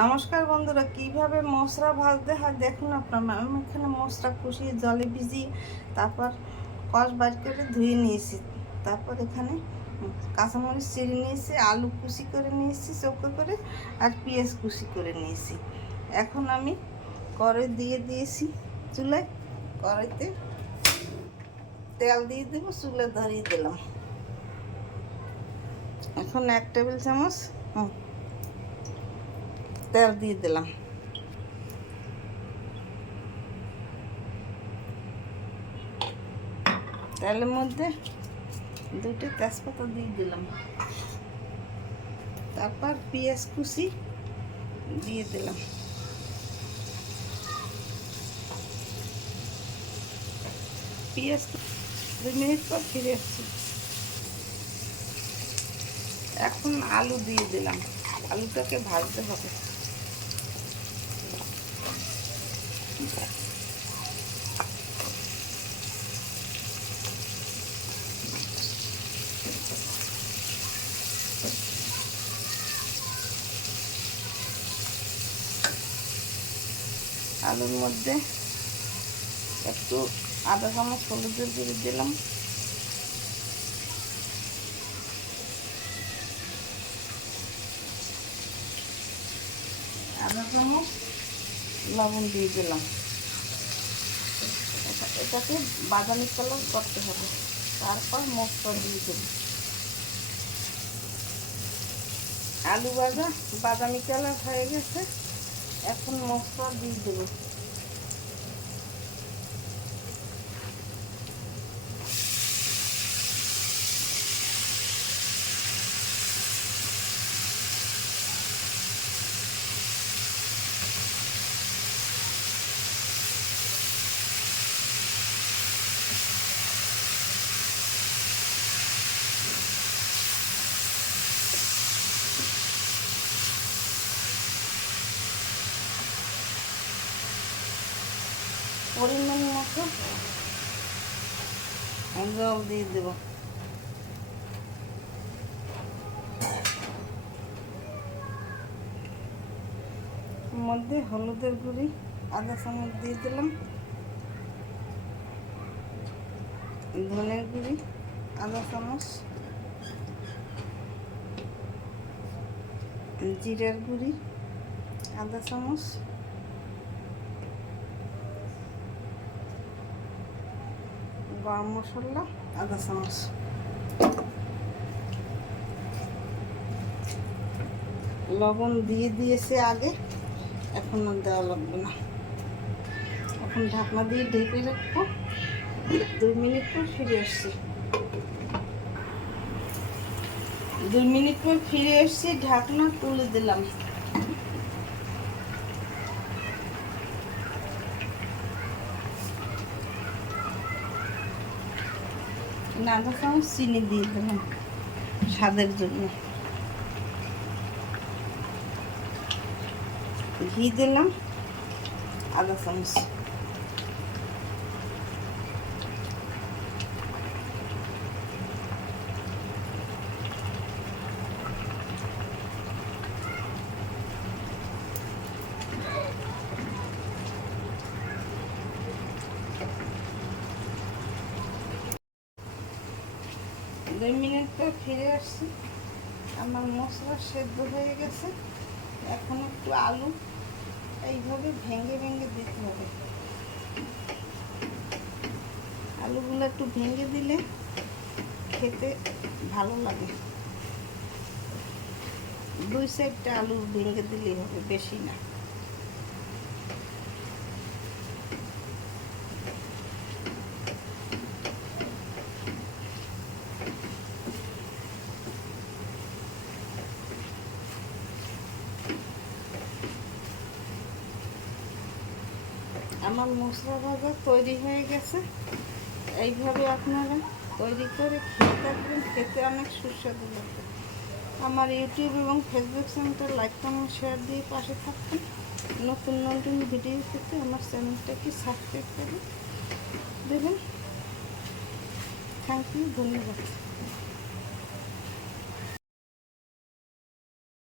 নমস্কার বন্ধুরা, কিভাবে মশলা ভাজতে হয় দেখুন আপনারা। আমি এখানে মশলা কষিয়ে জলে ভিজিয়ে তারপর কষ বার করে ধুয়ে নিয়েছি। তারপর এখানে কাঁচামরিচ চিড়ে নিয়েছি, আলু কুচি করে নিয়েছি চৌকো করে, আর পেঁয়াজ কুচি করে নিয়েছি। এখন আমি কড়াই দিয়ে দিয়েছি চুলায়। কড়াইতে তেল দিয়ে দেবো, চুলে ধরিয়ে দিলাম। এখন 1 টেবিল চামচ তেল দিয়ে দিলাম। তেলের মধ্যে 2টা তেজপাতা দিয়ে দিলাম। তারপর পেঁয়াজ কুচি দিয়ে দিলাম। পেঁয়াজ 2 মিনিট পর ফিরে আসছি। এখন আলু দিয়ে দিলাম। আলুটাকে ভাজতে হবে। আলুর মধ্যে একটু আধা চামচ হলুদের গুঁড়ো দিলাম। আধা চামচ লবণ দিয়ে দিলাম। এটাকে বাদামি কালার করতে হবে। তারপর মশলা দিয়ে দেব। আলু ভাজা বাদামি কালার হয়ে গেছে। এখন মশলা দিয়ে দেব। পরিমাণ মতো জল দিয়ে দেব। মধ্যে হলুদের গুঁড়ি আধা চামচ দিয়ে দিলাম। ধনের গুঁড়ি আধা চামচ, জিরার গুঁড়ি আধা চামচ, গরম মশলা আধা চামচ। লবণ দিয়ে দিয়েছে আগে, এখন আর দেওয়া লাগবে না। এখন ঢাকনা দিয়ে ঢেকে রাখবো। 2 মিনিট পর ফিরে আসছি। 2 মিনিট পর ফিরে এসেছি। ঢাকনা তুলে দিলাম। আধা চামচ চিনি দিয়ে দিলাম স্বাদের জন্য। ঘি দিলাম আধা চামচ। দুই মিনিট পর ফিরে আসছি। আমার মশলা সেদ্ধ হয়ে গেছে। এখন একটু আলু এইভাবে ভেঙে ভেঙে দিতে হবে। আলুগুলো একটু ভেঙে দিলে খেতে ভালো লাগে। 2 সাইডটা আলু ভেঙে দিলেই হবে, বেশি না। আমার মশলা ভাজা তৈরি হয়ে গেছে। এইভাবে আপনারা তৈরি করে খেয়ে থাকবেন, খেতে অনেক সুস্বাদু লাগবে। আমার ইউটিউব এবং ফেসবুক চ্যানেলটা লাইক কমেন্ট শেয়ার দিয়ে পাশে থাকবেন। নতুন নতুন ভিডিও পেতে আমার চ্যানেলটাকে সাবস্ক্রাইব করে দেবেন। থ্যাংক ইউ, ধন্যবাদ।